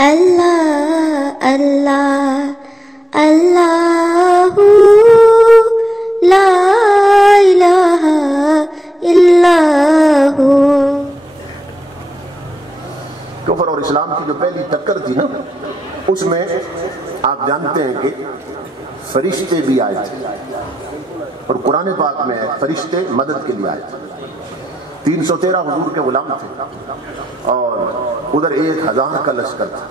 اللہ اللہ اللہ لا الہ الا ہو۔ کفر اور اسلام کی جو پہلی ٹکر تھی نا، اس میں آپ جانتے ہیں کہ فرشتے بھی آئے تھے، اور قرآن پاک میں فرشتے مدد کے لیے آئے تھے۔ 313 حضور کے غلام تھے اور ادھر 1000 کا لشکر تھا،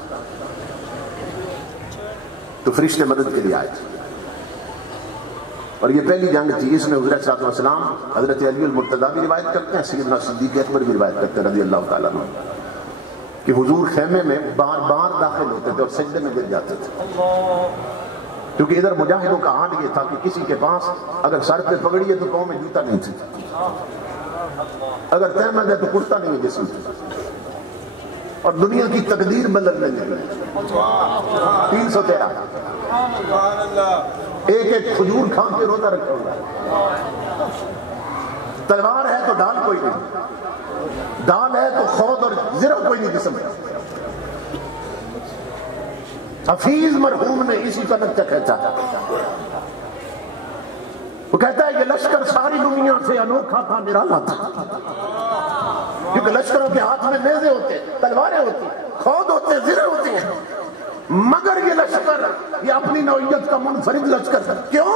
تو فرشتے مدد کے لیے آئے تھے۔ اور یہ پہلی جنگ تھی، اس میں حضور صلی اللہ علیہ وسلم حضرت علی المرتضیٰ بھی روایت کرتے ہیں، سیدنا صدیق اکبر بھی روایت کرتے ہیں رضی اللہ تعالیٰ عنہ، کہ حضور خیمے میں بار بار داخل ہوتے تھے اور سجدے میں گر جاتے تھے، کیونکہ ادھر مجاہدوں کا حال یہ تھا کہ کسی کے پاس اگر سر پہ پگڑی ہے تو پاؤں میں جوتا نہیں تھا، اگر تہمد ہے تو کرتا نہیں ہے جسم سے، اور دنیا کی تقدیر بدلنے لگی۔ 313 ایک ایک کھجور کھا کے روزہ رکھا ہوا ہے۔ تلوار ہے تو ڈال کوئی نہیں، ڈال ہے تو خود اور زرہ کوئی نہیں جسم ہے۔ حفیظ مرحوم نے اسی کا نقطہ کھینچا، وہ کہتا ہے یہ لشکر ساری دنیا سے انوکھا تھا، نرالا تھا، کیونکہ لشکروں کے ہاتھ میں نیزے ہوتے، تلواریں ہوتی، خود ہوتے، زرے ہوتی ہیں، مگر یہ لشکر یہ اپنی نوعیت کا منفرد لشکر تھا۔ کیوں؟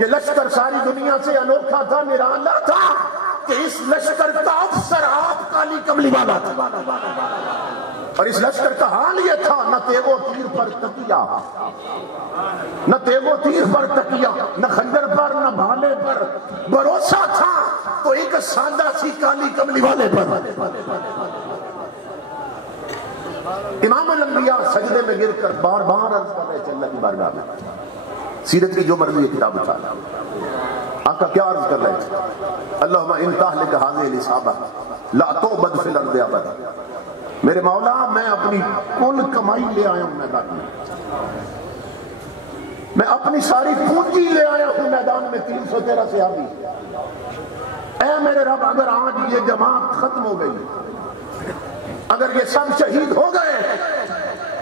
یہ لشکر ساری دنیا سے انوکھا تھا، نرالا تھا، کہ اس لشکر کا افسر آپ کالی کملی والا تھا، اور اس لشکر کا حال یہ تھا، نہ تیغ و تیر پر تکیہ، نہ تیغ و تیر پر تکیہ، نہ خنجر پر، نہ بھالے پر، بھروسہ تھا تو ایک سادہ سی کالی کملی والے پر۔ امام الانبیاء سجدے میں گر کر بار بار عرض کر رہے تھے اللہ کی بارگاہ میں، سیرت کی جو مرضی یہ کتاب اٹھا، آقا کیا عرض کر رہے تھے؟ اللہم ان تہلک ھذہ الاصابہ لا تعبد فی الارض ابدا، میرے مولا میں اپنی کل کمائی لے آیا ہوں میدان میں اپنی ساری پونجی لے آیا ہوں میدان میں، 313 صحابی، اے میرے رب اگر آج یہ جماعت ختم ہو گئی، اگر یہ سب شہید ہو گئے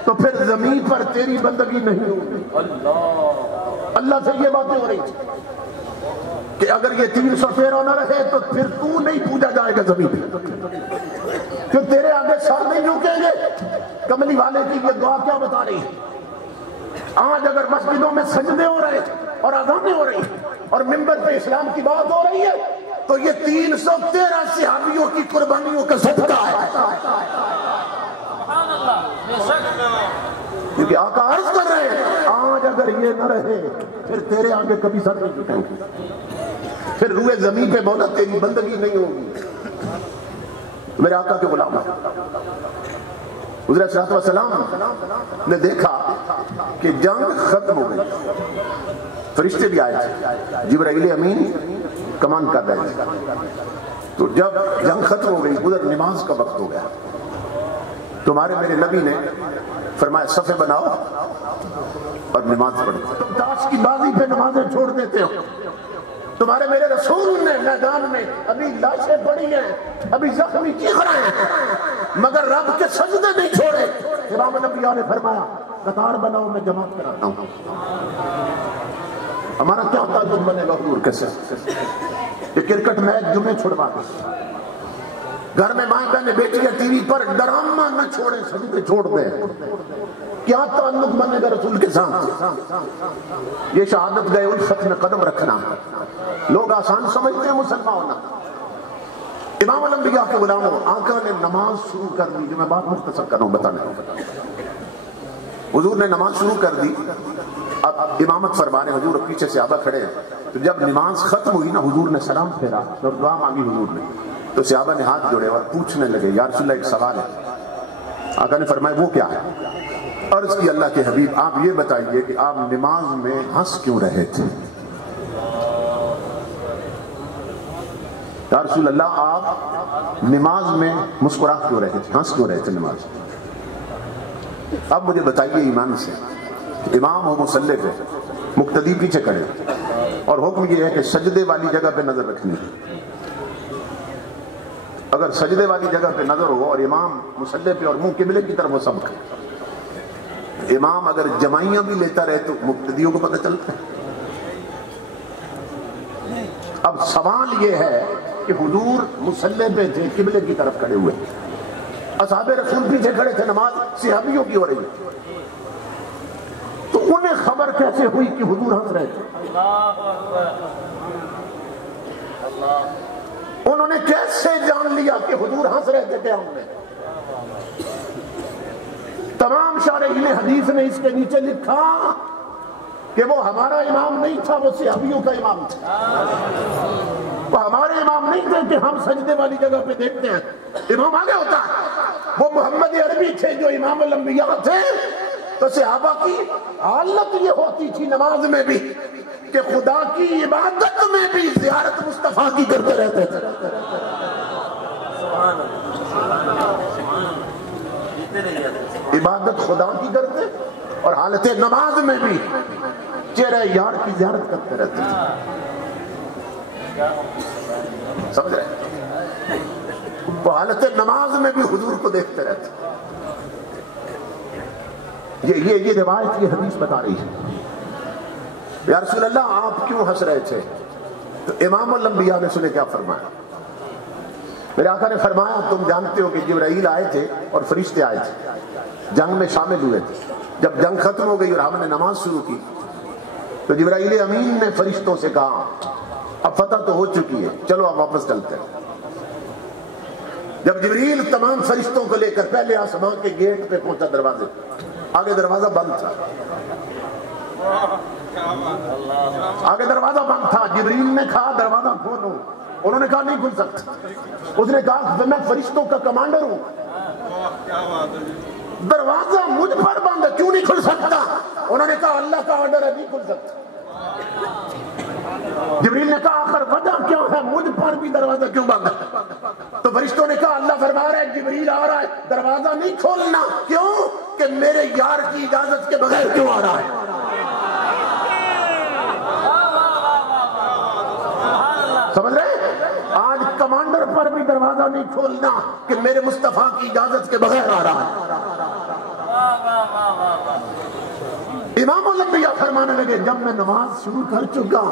تو پھر زمین پر تیری بندگی نہیں ہوگی۔ اللہ سے یہ باتیں ہو رہی تھی کہ اگر یہ 313 نہ رہے تو پھر تو نہیں پوجا جائے گا زمین پہ، پھر تیرے آگے سر نہیں جھکیں گے۔ کملی والے کی یہ دعا کیا بتا رہی ہے؟ آج اگر مسجدوں میں سجدے ہو رہے اور اذانیں ہو رہی اور منبر پہ اسلام کی بات ہو رہی ہے تو یہ 313 صحابیوں کی قربانیوں کا صدقہ ہے، کیونکہ آقا عرض کر رہے ہیں آج اگر یہ نہ رہے پھر تیرے آگے کبھی سر نہیں جھکیں گے، پھر روئے زمین پہ مولا تیری بندگی نہیں ہوگی۔ میرے آقا کے غلام حضرت صلی اللہ علیہ وسلم نے دیکھا کہ جنگ ختم ہو گئی، فرشتے بھی آئے تھے، جبرائیل امین کمان کر رہے تھے، تو جب جنگ ختم ہو گئی ادھر نماز کا وقت ہو گیا، تمہارے میرے نبی نے فرمایا صفے بناؤ اور نماز پڑھو، تم تاش کی بازی پہ نمازیں چھوڑ دیتے ہو، تمہارے میرے رسول نے میدان میں ابھی لاشیں پڑی ہیں، ابھی زخمی چیخ رہے ہیں، مگر رب کے سجدے نہیں چھوڑے۔ امام الانبیاء نے فرمایا قطار بناؤ میں جماعت کراتا ہوں۔ ہمارا کیا تعلق بنے گا حضور کے ساتھ؟ یہ کرکٹ میچ جمعے چھڑوا کے، گھر میں ماں بہن بیٹیاں ٹی وی پر ڈرامہ نہ چھوڑیں، سجدے چھوڑ دیں، کیا تعلق بنے گا رسول کے ساتھ؟ یہ شہادت گئے الفت میں قدم رکھنا لوگ آسان سمجھتے ہیں مسلمان ہونا۔ امام الانبیاء کے غلاموں، آقا نے نماز شروع کر دی، جو میں بات مختصر کر رہا ہوں بتانے، حضور نے نماز شروع کر دی، اب امامت فرما رہے ہیں، حضور پیچھے صحابہ کھڑے ہیں، تو جب نماز ختم ہوئی نا حضور نے سلام پھیرا اور دعا مانگی حضور نے، تو صحابہ نے ہاتھ جوڑے اور پوچھنے لگے یا رسول اللہ ایک سوال ہے۔ آقا نے فرمایا وہ کیا ہے؟ عرض کی اللہ کے حبیب آپ یہ بتائیے کہ آپ نماز میں ہنس کیوں رہے تھے؟ یا رسول اللہ آپ نماز میں مسکرا کیوں رہے تھے، ہنس کیوں رہے تھے نماز میں؟ اب مجھے بتائیے ایمان سے، امام ہو مصلی پہ، مقتدی پیچھے کھڑے، اور حکم یہ ہے کہ سجدے والی جگہ پہ نظر رکھنی ہے، اگر سجدے والی جگہ پہ نظر ہو اور امام مصلی پہ اور منہ قبلے کی طرف ہو سب امام اگر جمائیاں بھی لیتا رہے تو مقتدیوں کو پتہ چلتا ہے۔ اب سوال یہ ہے کہ حضور مصلی پہ تھے، قبلے کی طرف کھڑے ہوئے، اصحاب رسول پیچھے کھڑے تھے، نماز صحابیوں کی ہو رہی ہے، تو انہیں خبر کیسے ہوئی کہ حضور ہنس رہے تھے؟ انہوں نے کیسے جان لیا کہ حضور ہنس رہے تھے قیام میں؟ تمام شارحین حدیث نے اس کے نیچے لکھا کہ وہ ہمارا امام نہیں تھا، وہ صحابیوں کا امام تھا۔ وہ ہمارے امام نہیں تھے کہ ہم سجدے والی جگہ پہ دیکھتے ہیں، امام آگے ہوتا ہے۔ وہ محمد عربی تھے جو امام الانبیاء تھے، تو صحابہ کی حالت یہ ہوتی تھی نماز میں بھی کہ خدا کی عبادت میں بھی زیارت مصطفیٰ کی کرتے رہتے تھے۔ عبادت خدا کی کرتے اور حالت نماز میں بھی چہرہ یار کی زیارت کرتے رہتے تھے۔ سمجھ رہے؟ وہ حالت نماز میں بھی حضور کو دیکھتے رہتے۔ یہ روایت، یہ حدیث بتا رہی ہے یا رسول اللہ آپ کیوں ہنس رہے تھے؟ تو امام الانبیاء نے سنے کیا فرمایا؟ میرے آقا نے فرمایا تم جانتے ہو کہ جبرائیل آئے تھے اور فرشتے آئے تھے، جنگ میں شامل ہوئے تھے۔ جب جنگ ختم ہو گئی اور ہم نے نماز شروع کی تو جبرائیل امین نے فرشتوں سے کہا اب فتح تو ہو چکی ہے، چلو اب واپس چلتے ہیں۔ جب جبریل تمام فرشتوں کو لے کر پہلے آسمان کے گیٹ پہ پہنچا، دروازے آگے دروازہ بند تھا، آگے دروازہ بند تھا، جبریل نے کہا دروازہ کھولو، انہوں نے کہا نہیں کھل سکتا۔ اس نے کہا میں فرشتوں کا کمانڈر ہوں، دروازہ مجھ پر بند ہے، کیوں نہیں کھل سکتا؟ انہوں نے کہا اللہ کا آرڈر ہے، نہیں کھل سکتا۔ جبریل نے کہا آخر وجہ کیا ہے، مجھ پر بھی دروازہ کیوں بند ہے؟ تو فرشتوں نے کہا اللہ فرما رہا ہے جبریل آ رہا ہے، دروازہ نہیں کھولنا، کیوں کہ میرے یار کی اجازت کے بغیر کیوں آ رہا ہے؟ سمجھ رہے؟ آج کمانڈر پر بھی دروازہ نہیں کھولنا کہ میرے مصطفیٰ کی اجازت کے بغیر آ رہا ہے۔ امام الانبیاء فرمانے لگے جب میں نماز شروع کر چکا،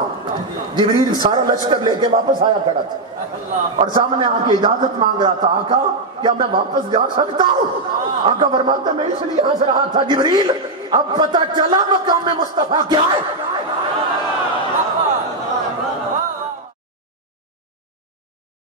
جبریل سارا لشکر لے کے واپس آیا کھڑا تھا اور سامنے آ کے اجازت مانگ رہا تھا، آقا کیا میں واپس جا سکتا ہوں؟ آقا فرماتے میں اس لیے ہنس رہا تھا جبریل اب پتہ چلا مقام مصطفیٰ کیا ہے۔